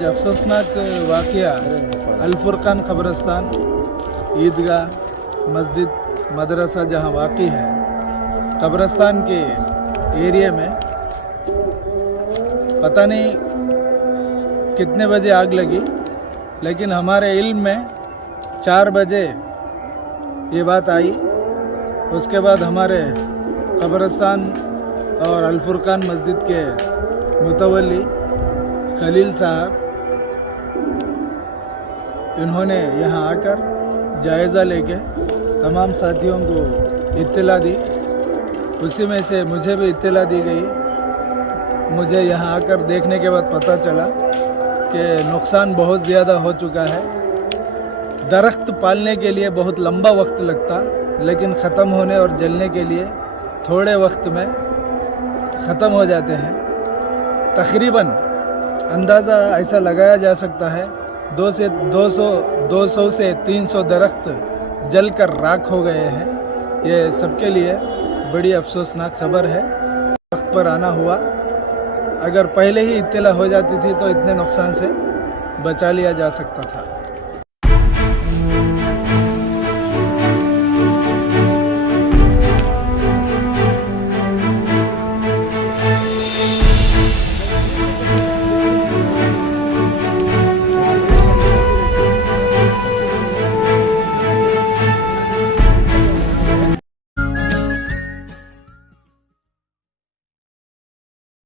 आज अफसोसनाक वाक़या अल-फुरक़ान क़ब्रिस्तान ईदगाह मस्जिद मदरसा जहाँ वाक़ई है क़ब्रिस्तान के एरिया में पता नहीं कितने बजे आग लगी, लेकिन हमारे इल्म में 4 बजे ये बात आई। उसके बाद हमारे क़ब्रिस्तान और अल-फुरक़ान मस्जिद के मुतवल्ली खलील साहब, इन्होंने यहाँ आकर जायज़ा लेके तमाम साथियों को इत्तला दी। उसी में से मुझे भी इत्तला दी गई। मुझे यहाँ आकर देखने के बाद पता चला कि नुकसान बहुत ज़्यादा हो चुका है। दरख्त पालने के लिए बहुत लंबा वक्त लगता, लेकिन ख़त्म होने और जलने के लिए थोड़े वक्त में ख़त्म हो जाते हैं। तकरीबन अंदाज़ा ऐसा लगाया जा सकता है 200 से 300 दरख्त जलकर राख हो गए हैं। ये सबके लिए बड़ी अफसोसनाक खबर है। वक्त पर आना हुआ, अगर पहले ही इत्तला हो जाती थी तो इतने नुकसान से बचा लिया जा सकता था।